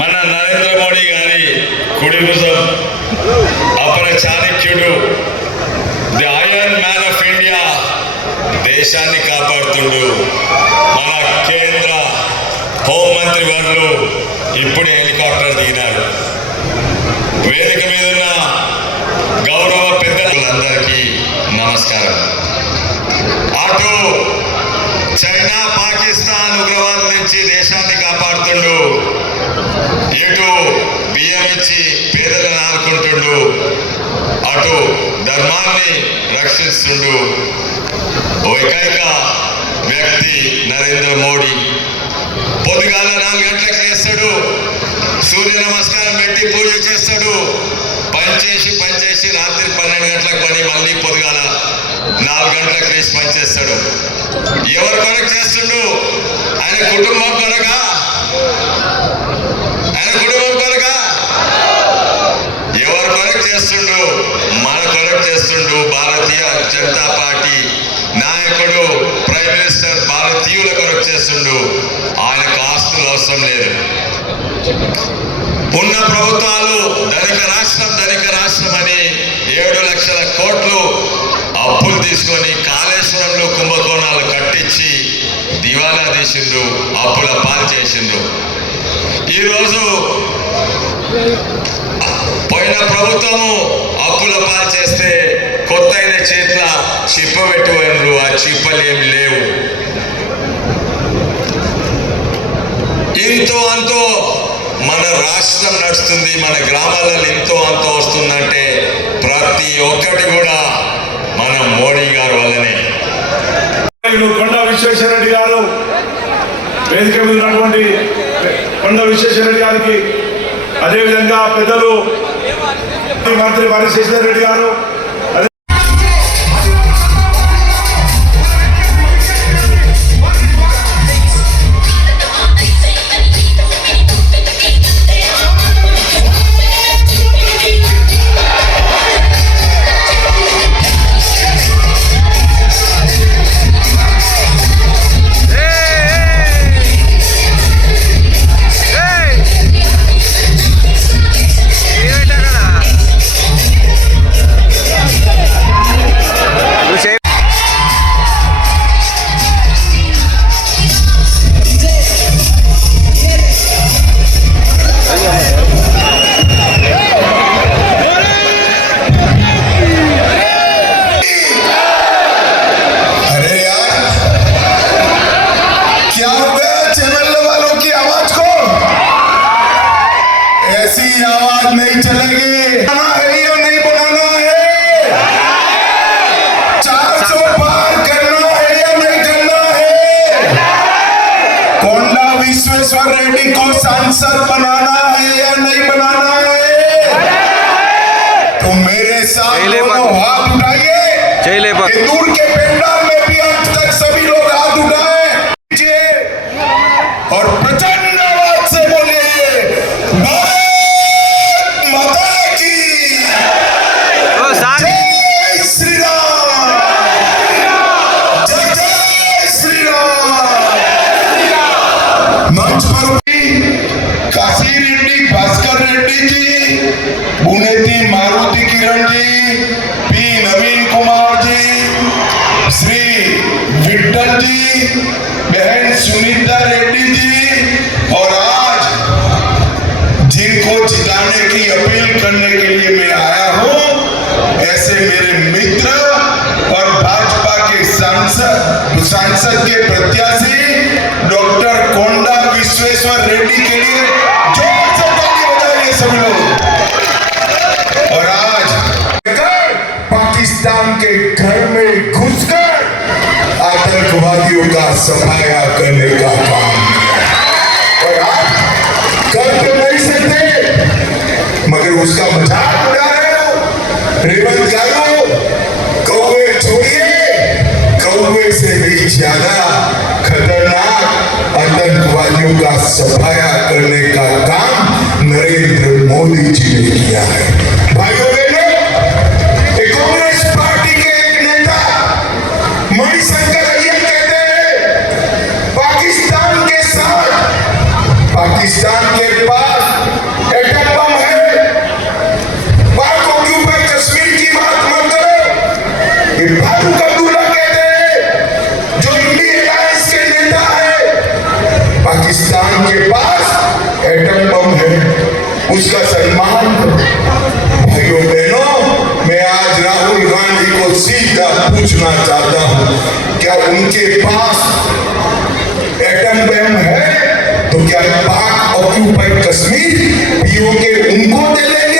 మన నరేంద్ర మోడీ గారి కుడి భుజం అపర చాణక్యుడు the iron man of India దేశాన్ని కాపాడుతుండు. మన కేంద్ర హోంమంత్రి వారు ఇప్పుడు హెలికాప్టర్ దిగినారు. వేదిక మీద ఉన్న గౌరవ పెద్దలందరికీ నమస్కారం. అటు చైనా పాకిస్తాన్ ఉగ్రవాదం నుంచి దేశాన్ని కాపాడుతుండు. ఇటు బియ్యం ఇచ్చి పేదలను ఆదుకుంటుండు. అటు ధర్మాన్ని రక్షిస్తుండు. ఏకైక వ్యక్తి నరేంద్ర మోడీ. పొద్దుగాల నాలుగు గంటలకు చేస్తాడు సూర్య నమస్కారం పెట్టి పూజ చేస్తాడు. పనిచేసి పనిచేసి రాత్రి పన్నెండు గంటలకు పని మళ్ళీ పొద్దుగాల నాలుగు గంటలకు లేచి పనిచేస్తాడు. ఎవరు ఎవరి కొరకు చేస్తుండు? ఆయన కుటుంబం కొరక? ఆయన కుటుంబం కొరక? ఎవరి కొరకు చేస్తుండు? మన కొరకు చేస్తుండు భారతీయ జనతా పార్టీ నాయకుడు ప్రైమ్ మినిస్టర్ భారతీయుల కొరకు చేస్తుండు. ఆయనకు ఆస్తులు అవసరం లేదు. ఉన్న ప్రభుత్వాలు ధనిక రాష్ట్రం ధనిక రాష్ట్రం అని ఏడు లక్షల కోట్లు అప్పులు తీసుకొని కాళేశ్వరంలో కుంభకోణాలు కట్టించి దివాలా తీసిండ్రు అప్పుల పాలు చేసిండ్రు. ఈరోజు పోయిన ప్రభుత్వము అప్పుల పాలు చేస్తే కొత్త అయిన చేతుల చిప్ప పెట్టిపోయినరు ఆ చిప్పలు ఏమి లేవు. ఇంతో అంతో మన రాష్ట్రం నడుస్తుంది మన గ్రామాలలో ఎంతో అంతో వస్తుందంటే ప్రతి ఒక్కటి కూడా మన మోడీ గారి వల్లనే. కొండ విశ్వేశ్వరరెడ్డి గారు వేదిక మీద ఉన్నటువంటి కొండ విశ్వేశ్వరరెడ్డి గారికి అదేవిధంగా పెద్దలు మంత్రి వరశేషర్ రెడ్డి గారు intellect मेरे मित्र और भाजपा के सांसद सांसद के प्रत्याशी, डॉक्टर कोंडा विश्वेश्वर रेड्डी के लिए लोग। और आज पाकिस्तान के घर में घुसकर आतंकवादियों का सफाया करने का काम और आप कर तो नहीं सकते मगर उसका मज़ाक हो रेवंत कौए छोड़िए, कौवे से भी ज़्यादा खतरनाक आतंकवादियों का सफाया करने का काम नरेंद्र मोदी जी ने किया है। उसका सम्मान भाइयों बहनों, मैं आज राहुल गांधी को सीधा पूछना चाहता हूँ, क्या उनके पास एटम बम है? तो क्या पाक ऑक्यूपाइड कश्मीर पीओके उनको दे देंगे?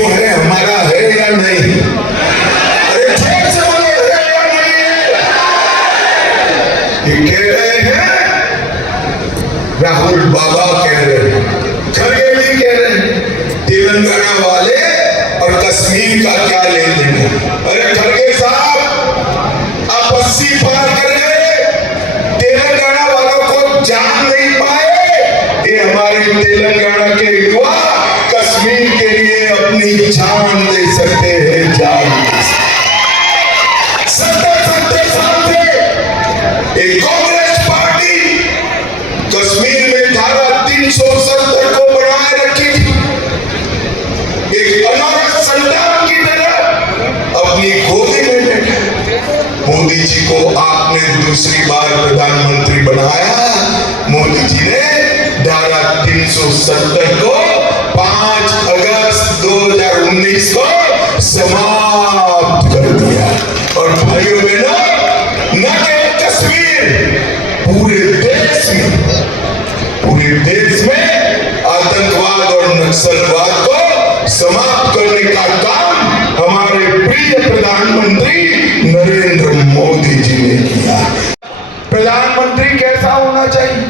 जो है, हमारा है या नहीं? अरे ज़ोर से बोलो, है या नहीं? ये कह रहे हैं, राहुल बाबा कह रहे हैं, खड़गे भी कह रहे हैं, तेलंगाना वाले और कश्मीर का क्या लेन देन है? अरे खड़गे साहब, आप अस्सी पार कर गए तेलंगाना वालों को जान नहीं पाए, ये हमारे तेलंगाना के युवा कश्मीर के अपनी जान दे सकते हैं जान। सत्तर सत्तर से एक कांग्रेस पार्टी कश्मीर में धारा 370 को बनाए रखी एक अनाथ संतान की तरह अपनी गोदी में बैठे। मोदी जी को आपने दूसरी बार प्रधानमंत्री बनाया। मोदी जी ने धारा 370 को देश में आतंकवाद और नक्सलवाद को समाप्त करने का काम हमारे प्रिय प्रधानमंत्री नरेंद्र मोदी जी ने किया प्रधानमंत्री कैसा होना चाहिए?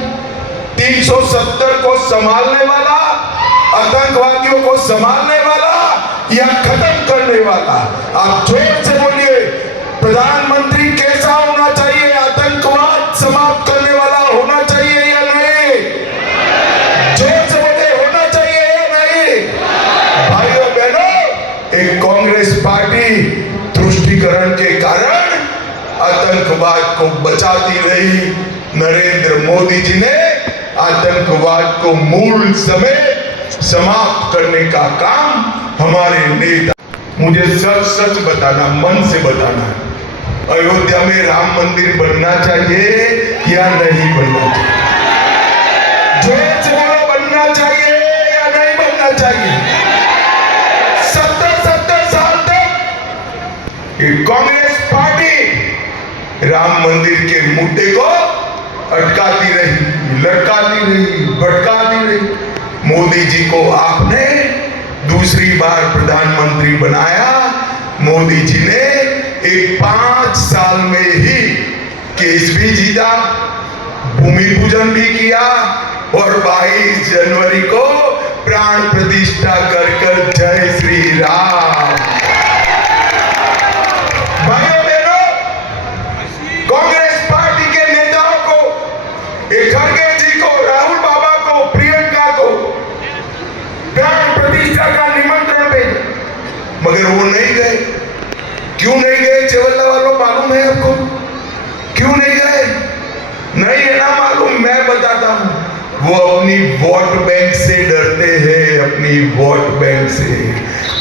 370 को संभालने वाला, आतंकवादियों को संभालने वाला या खत्म करने वाला? आप ज़ोर से बोलिए, प्रधानमंत्री कैसा होना चाहिए? आतंकवाद समाप्त करने आतंकवाद को बचाती रही। नरेंद्र मोदी जी ने आतंकवाद को मूल समेत समाप्त करने का काम हमारे नेता मुझे सच सच बताना, मन से बताना अयोध्या में राम मंदिर बनना चाहिए या नहीं बनना चाहिए? बोलो बनना चाहिए या नहीं बनना चाहिए? सत्तर सत्तर साल तक कांग्रेस पार्टी राम मंदिर के मुद्दे को अटकाती रही, लटकाती रही, भटकाती रही। मोदी जी को आपने दूसरी बार प्रधानमंत्री बनाया। मोदी जी ने एक पाँच साल में ही केस भी जीता, भूमि पूजन भी किया और 22 जनवरी को प्राण प्रतिष्ठा कर कर जय श्री राम। चवल्ला वालों, मालूम है आपको? क्यों नहीं गए नहीं है ना मालूम, मैं बताता हूँ। वो अपनी वोट बैंक से डरते हैं, अपनी वोट बैंक से।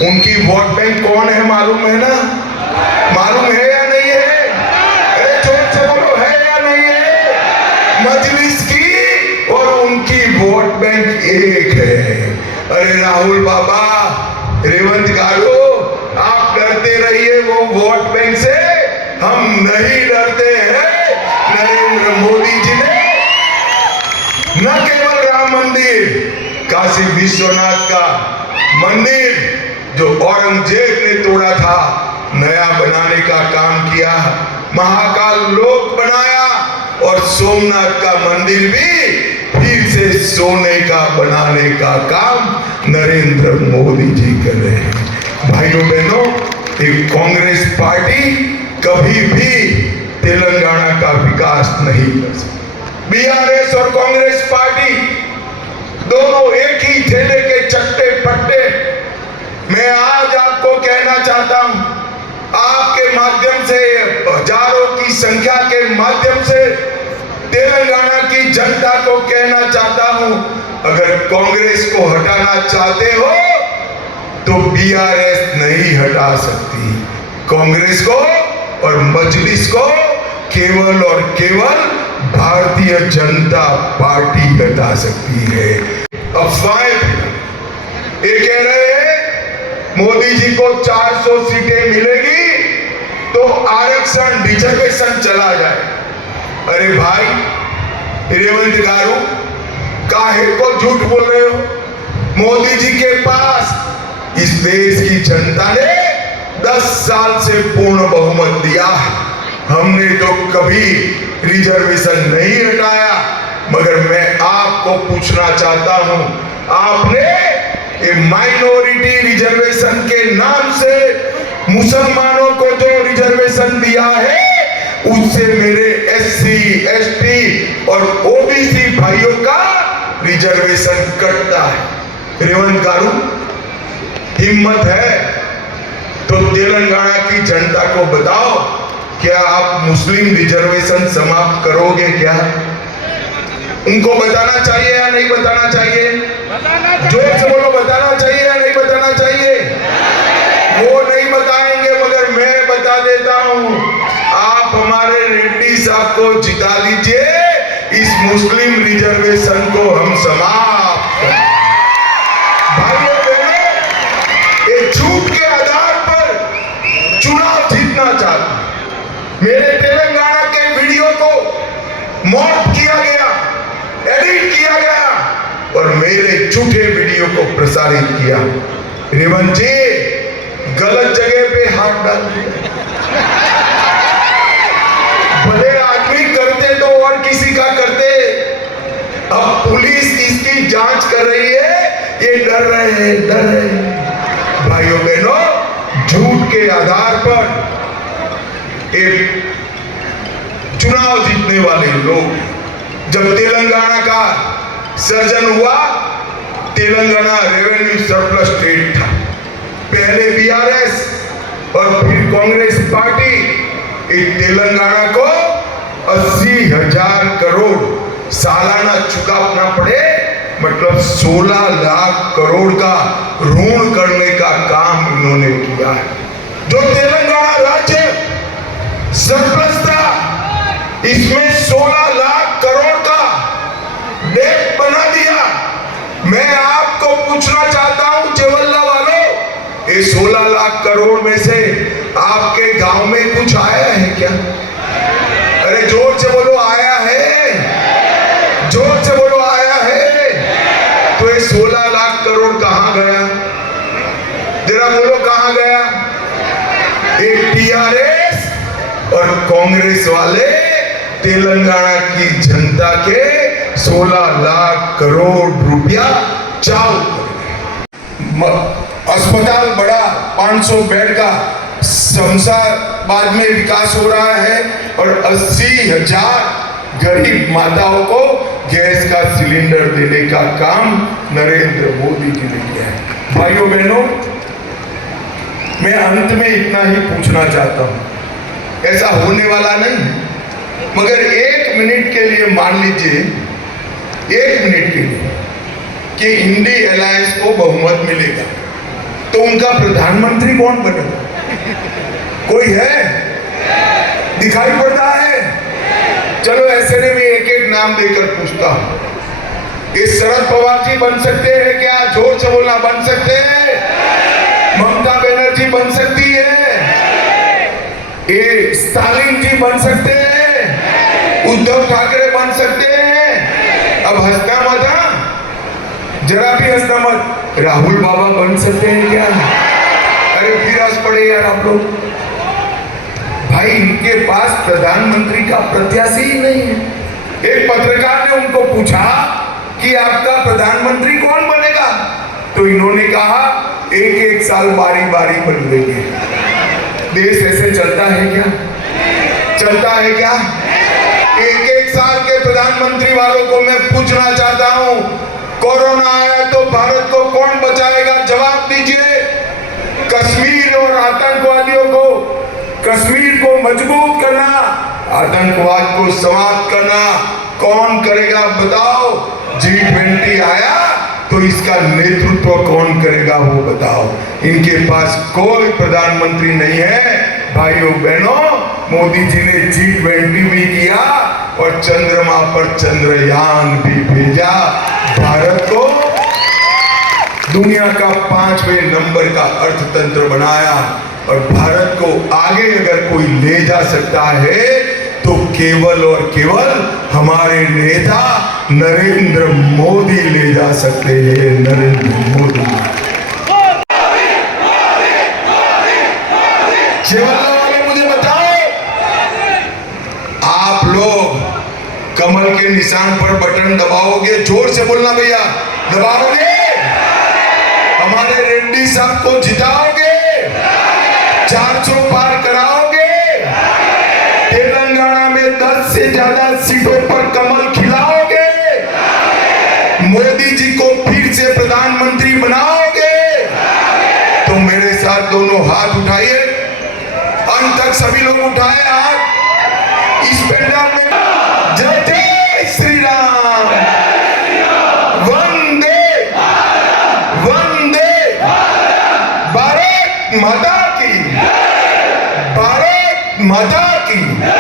उनकी वोट बैंक कौन है, मालूम है ना? मालूम है या नहीं है? बैंक एक है। अरे राहुल बाबा, रेवंत गारू आप डरते रहिए वो वोट बैंक से। हम नहीं डरते हैं, नरेंद्र मोदी जी ने। न केवल राम मंदिर, काशी विश्वनाथ का मंदिर, जो औरंगज़ेब ने तोड़ा था, नया बनाने का काम किया, महाकाल लोक बनाया, और सोमनाथ का मंदिर भी फिर से सोने का बनाने का काम नरेंद्र मोदी जी कर रहे हैं। भाइयों बहनों कांग्रेस पार्टी कभी भी तेलंगाना का विकास नहीं कर सकती। बीआरएस और कांग्रेस पार्टी दोनों एक ही ठेले के चट्टे पट्टे। मैं आज आपको कहना चाहता हूँ, आपके माध्यम से, हज़ारों की संख्या के माध्यम से तेलंगाना की जनता को कहना चाहता हूँ, अगर कांग्रेस को हटाना चाहते हो तो बीआरएस नहीं हटा सकती। कांग्रेस को और मजलिस को केवल और केवल भारतीय जनता पार्टी हटा सकती है। अफवाहें ये कह रहे हैं, मोदी जी को 400 सीटें मिलेगी तो आरक्षण रिजर्वेशन चला जाए। अरे भाई, रेवंत गारू, काहे को झूठ बोल रहे हो? मोदी जी के पास इस देश की जनता ने 10 साल से पूर्ण बहुमत दिया। हमने तो कभी रिजर्वेशन नहीं हटाया, मगर मैं आपको पूछना चाहता हूँ, आपने ये माइनॉरिटी रिजर्वेशन के नाम से मुसलमानों को जो रिजर्वेशन दिया है, उससे मेरे एससी एसटी और ओबीसी भाइयों का रिजर्वेशन कटता है। रेवंत गारू हिम्मत है तो तेलंगाना की जनता को बताओ, क्या आप मुस्लिम रिजर्वेशन समाप्त करोगे क्या? उनको बताना चाहिए या नहीं बताना चाहिए? ज़ोर से बोलो बताना चाहिए या नहीं बताना चाहिए? वो नहीं बताएँगे, मगर मैं बता देता हूँ, आप हमारे रेड्डी साहब को जिता दीजिए, इस मुस्लिम रिजर्वेशन को हम समाप्त को किया। रेवंत जी गलत जगह पे हाथ डाल भले आदमी करते तो और किसी का करते। अब पुलिस इसकी जाँच कर रही है, ये डर रहे हैं, डर रहे हैं। भाइयों बहनों, झूठ के आधार पर एक चुनाव जीतने वाले लोग, जब तेलंगाना का सर्जन हुआ तेलंगाना रेवेन्यू सरप्लस स्टेट था। पहले बीआरएस और फिर कांग्रेस पार्टी। इस तेलंगाना को अस्सी हज़ार करोड़ सालाना चुकाना पड़े मतलब 16 लाख करोड़ का ऋण करने का काम इन्होंने किया है। जो तेलंगाना राज्य सरप्लस था, इसमें 16 लाख करोड़ का डेट बना दिया मैं आपको पूछना चाहता हूँ, जेवल्ला वालों, ये 16 लाख करोड़ में से आपके गाँव में कुछ आया है क्या? अरे ज़ोर से बोलो, आया है। ज़ोर से बोलो, आया है। तो ये 16 लाख करोड़ कहाँ गया? जरा बोलो, कहाँ गया? ये टीआरएस और कांग्रेस वाले तेलंगाना की जनता के 16 लाख करोड़ रुपया म- अस्पताल बड़ा 500 बेड का शमशाबाद में विकास हो रहा है और अस्सी हज़ार गरीब माताओं को गैस का सिलेंडर देने का काम नरेंद्र मोदी जी ने किया है। भाइयों, बहनों, मैं अंत में इतना ही पूछना चाहता हूँ। ऐसा होने वाला नहीं, मगर एक मिनट के लिए मान लीजिए, एक मिनट के लिए। कि इंडी अलायंस को बहुमत मिलेगा। तो उनका प्रधानमंत्री कौन बनेगा कोई है? दिखाई पड़ता है। चलो ऐसे में मैं एक एक नाम देकर पूछता हूँ। ये शरद पवार जी बन सकते हैं क्या? ज़ोर से बोलना बन सकते हैं? ममता बनर्जी बन सकती है? ये स्टालिन जी बन सकते हैं? उद्धव ठाकरे बन सकते हैं? अब हंसना मत हाँ? जरा भी हंसना मत। राहुल बाबा बन सकते हैं क्या? अरे फिर हंस पड़े यार आप लोग। भाई, इनके पास प्रधानमंत्री का प्रत्याशी ही नहीं है। एक पत्रकार ने उनको पूछा कि आपका प्रधानमंत्री कौन बनेगा? तो इन्होंने कहा एक एक साल बारी बारी बदलेंगे देश ऐसे चलता है क्या? चलता है क्या? एक एक साल के प्रधानमंत्री वालों को मैं पूछना चाहता हूँ कोरोना आया तो भारत को कौन बचाएगा? जवाब दीजिए। कश्मीर और आतंकवादियों को, कश्मीर को मज़बूत करना, आतंकवाद को समाप्त करना। कौन करेगा बताओ। जी ट्वेंटी आया तो इसका नेतृत्व कौन करेगा वो बताओ। इनके पास कोई प्रधानमंत्री नहीं है। भाइयों, बहनों, मोदी जी ने जी ट्वेंटी भी किया और चंद्रमा पर चंद्रयान भी भेजा। भारत को दुनिया का पाँचवें नंबर का अर्थतंत्र बनाया और भारत को आगे अगर कोई ले जा सकता है तो केवल और केवल हमारे नेता नरेंद्र मोदी ले जा सकते हैं, नरेंद्र मोदी शिवल्ला वाले मुझे बताओ आप लोग कमल के निशान पर बटन दबाओगे, ज़ोर से बोलना भैया, दबाओगे? हमारे रेड्डी साहब को जिताओगे 400 पार कराओगे। तेलंगाना में 10 से ज़्यादा सीटों पर कमल खिलाओगे। मोदी जी को फिर से प्रधानमंत्री बनाओगे। तो मेरे साथ दोनों हाथ उठाइए। अंत तक सभी लोग उठाए भारत माता की भारत माता की